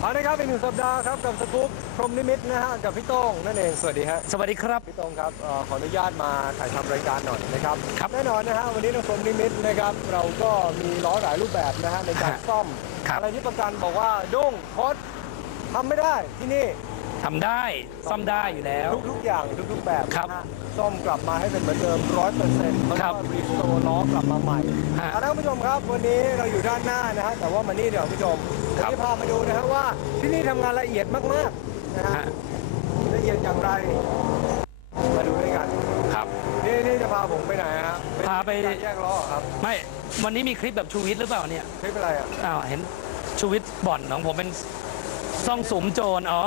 เอาละครับอีกหนึ่งสัปดาห์ครับกับสกู๊ปพรหมนิมิตนะฮะกับพี่โต้งนั่นเองสวัสดีฮะสวัสดีครับ พี่โต้งครับเอ่อขออนุญาตมาถ่ายทำรายการหน่อยนะครับครับ แน่นอนนะฮะวันนี้ในพรหมนิมิตนะครับเราก็มีล้อหลายรูปแบบนะฮะในการฮะซ่อมครับ อะไรที่ประกันบอกว่าโด้งคดทำไม่ได้ที่นี่ ทำได้ซ่อมได้อยู่แล้ว ทุกๆอย่างทุกๆแบบครับนะฮะซ่อมกลับมาให้เป็นเหมือนเดิมร้อยเปอร์เซ็นต์แล้วครัก็บรีสโตร์ล้อกลับมาใหม่ฮะเอาละคุณผู้ชมครับ วันนี้เราอยู่ด้านหน้านะฮะแต่ว่ามานี่เดี๋ยวคุณผู้ชมครัวันบนี้พามาดูนะฮะว่าที่นี่ทำงานละเอียดมากๆนะฮะฮะ ละเอียดอย่างไร มาดูด้วยกันครับ นี่นี่จะพาผมไปไหนฮะพาไปการแยกล้อครับไม่วันนี้มีคลิปแบบชูวิทย์หรือเปล่าเนี่ยคลิปอะไรอะอ้าวเห็นชูวิทย์บ่อนของผมเป็นซ่องสุมโจรอ๋อ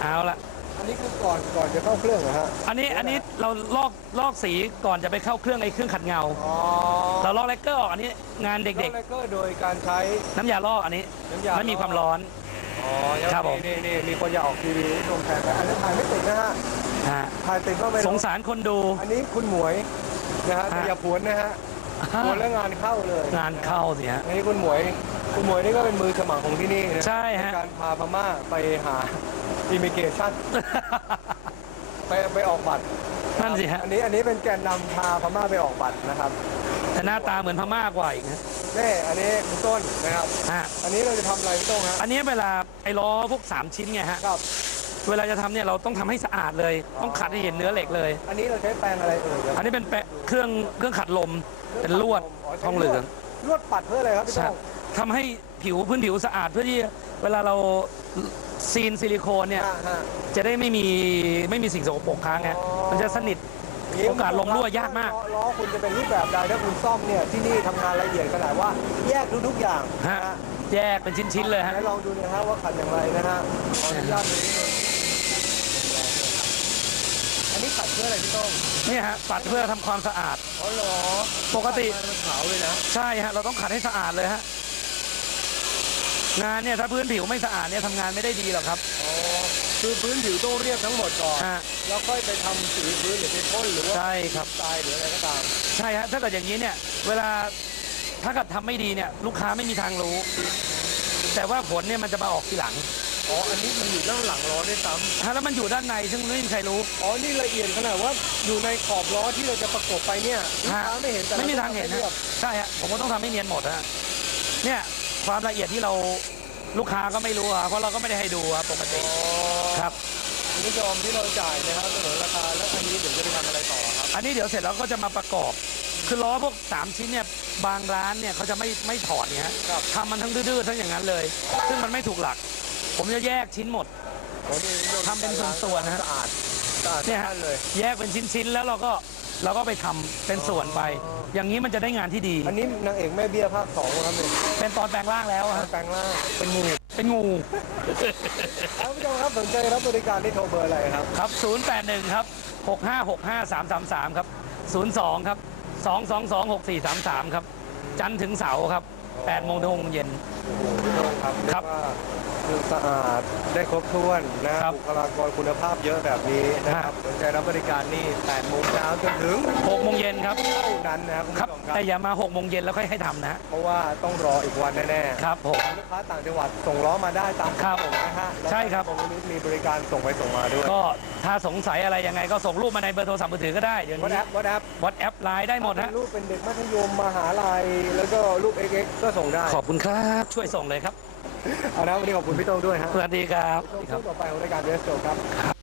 เอาละอันนี้คือก่อนก่อนจะเข้าเครื่องเหรอฮะอันนี้อันนี้เราลอกลอกสีก่อนจะไปเข้าเครื่องไอ้เครื่องขัดเงา อ๋อเราลอกแลกเกอร์ออกอันนี้งานเด็กก็ก็โดยการใช้ ๆ น้ำยาลอกอันนี้น้ำยาไม่มีความร้อน อ๋อยังครับผม นี่นี่มีคนอยากออกทีวีคุณผู้ชมแทนแต่อันนี้ถ่ายไม่ติดนะฮะฮะถ่ายติดก็ไม่รู้สงสารคนดู อันนี้คุณหมวยนะฮะแต่ฮะอย่าผวนนะฮะผวนแล้วงานเข้าเลยงานเข้าสิฮะ อันนี้คุณหมวย คุณหมวยนี่ก็เป็นมือสมัครของที่นี่นะใช่ฮะนการพาพม่าไปหา อิมิเกชันไปไปออกบัตรนั่นสิฮะ อันนี้อันนี้เป็นแกนนำพาพม่าไปออกบัตรนะครับแต่หน้าตาเหมือนพม่ากว่าอีกนะนี่อันนี้คุณต้นนะครับ ฮะ อันนี้เราจะทำอะไรพี่โต้งฮะอันนี้เวลาไอ้ล้อพวก 3 ชิ้นไงฮะ ครับ เวลาจะทำเนี่ยเราต้องทำให้สะอาดเลย ต้องขัดให้เห็นเนื้อเหล็กเลย อันนี้เราใช้แปรงอะไรเอ่ยครับอันนี้เป็นแปะเครื่องเครื่องขัดลม เป็นลวดทองเหลืองลวดปัดเพื่ออะไรครับพี่ใช่โต้งทำให้ผิวพื้นผิวสะอาดเพื่อที่เวลาเรา ซีนซิลิโคนเนี่ย อ่าฮะ จะได้ไม่มีไม่มีสิ่งสกปรกค้างไงอ๋อ มันจะสนิทโอกาสลมรั่วยากมาก ล้อล้อคุณจะเป็นรูปแบบใดถ้าคุณซ่อมเนี่ยที่นี่ทำงานละเอียดขนาดว่าแยกทุกๆอย่างฮะนะฮะแยกเป็นชิ้น ๆ เลยฮะให้ลองดูนะฮะว่าขัดอย่างไรนะฮะขออนุญาตดูนิดนึงอันนี้ขัดเพื่ออะไรพี่โต้งเนี่ยฮะปัดเพื่อทำความสะอาด อ๋อเหรอปกติ มันขาวเลยนะ ใช่ฮะ เราต้องขัดให้สะอาดเลยฮะ งานเนี่ยถ้าพื้นผิวไม่สะอาดเนี่ยทำงานไม่ได้ดีหรอกครับ อ๋อคือพื้นผิวต้องเรียบทั้งหมดก่อนฮะ แล้วค่อยไปทำสีพื้นหรือไปพ่นหรือว่าใช่ครับ ทรายหรืออะไรก็ตาม ใช่ฮะถ้าเกิดอย่างนี้เนี่ยเวลาถ้าเกิดทำไม่ดีเนี่ยลูกค้าไม่มีทางรู้ แต่ว่าผลเนี่ยมันจะมาออกทีหลังอ๋อ อันนี้มันอยู่ด้านหลังล้อด้วยซ้ฮะแล้วมันอยู่ด้านในซึ่งไม่มีใครรู้ำอ๋อ นี่ละเอียดขนาดว่าอยู่ในขอบล้อที่เราจะประกบไปเนี่ยลูกฮะค้าไม่เห็นแต่ไม่มีทางเห็นรียฮะบใช่ฮะผมก็ต้องทำให้เนียนหมดฮะเนี่ย ความละเอียดที่เราลูกค้าก็ไม่รู้อะเพราะเราก็ไม่ได้ให้ดูอะปกติอ๋อครับคุณผู้ชมที่เราจ่ายนะครับเสนอราคาแล้วอันนี้เดี๋ยวจะไปทำอะไรต่อครับ อันนี้เดี๋ยวเสร็จแล้วก็จะมาประกอบ คือล้อพวก 3 ชิ้นเนี่ยบางร้านเนี่ยเขาจะไม่ไม่ถอดเนี่ยฮะครับทำมันทั้งดื้อๆทั้งอย่างนั้นเลย ซึ่งมันไม่ถูกหลัก ผมจะแยกชิ้นหมดโอ้นี่ทำเป็นส่วนๆนะฮะสะอาดสะอาดเนี่ยทุกฮะท่านเลย แยกเป็นชิ้นๆแล้วเราก็ เราก็ไปทำเป็นส่วนไปอ๋ออย่างนี้มันจะได้งานที่ดี อันนี้นางเอกแม่เบี้ยภาคสองครับเนี่ยเป็นตอนแปลงร่างแล้วฮะแปลงร่างเป็นงูเป็นงูท่านผู้ชมครับสนใจรับบริการที่โทรเบอร์อะไรครับ ครับ 081 ครับ 6565333 ครับ 02 ครับ 2226433 ครับ จันทร์ถึงเสาร์ครับ8โมงถึง6โมงเย็น พี่โต้งครับครับเยกว่าคือสะอาดได้ครบถ้วนนะครับบุคลากรคุณภาพเยอะแบบนี้นะครับสนใจรับบริการนี่8โมงเช้าจนถึง6โมงเย็นครับ เท่านั้นนะครับคุณครับผู้ชมครับแต่อย่ามา6โมงเย็นแล้วค่อยให้ทำนะฮะเพราะว่าต้องรออีกวันแน่ๆครับผมลูกค้าต่างจังหวัดส่งล้อมาได้ตามครับส่งนะฮะใช่ครับ ตรงนี้มีบริการส่งไปส่งมาด้วยก็ถ้าสงสัยอะไรยังไงก็ส่งรูปมาในเบอร์โทรศัพท์มือถือก็ได้เดี๋ยววัดนี้แอปวัดแอปวัดแอปไลน์ได้หมดถ้าฮะ เป็นรูปเป็นเด็กมัธยมมหาลัยแล้ว ก็รูป XX ก็ส่งได้ขอบคุณครับ ช่วยส่งเลยครับ เอาละวันนี้ขอบคุณพี่โต้งด้วยฮะสวัสดีครับช่วงต่อไปของรายการเดสโซครับ